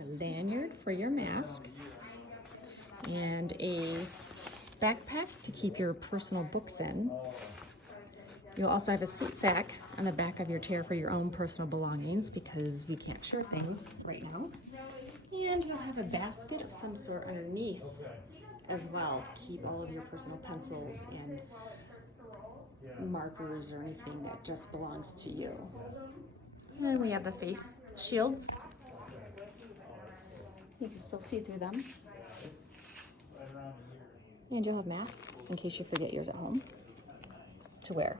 a lanyard for your mask, and a backpack to keep your personal books in. You'll also have a seat sack on the back of your chair for your own personal belongings because we can't share things right now. And you'll have a basket of some sort underneath as well to keep all of your personal pencils and markers or anything that just belongs to you. And we have the face shields. You can still see through them. And you'll have masks in case you forget yours at home to wear.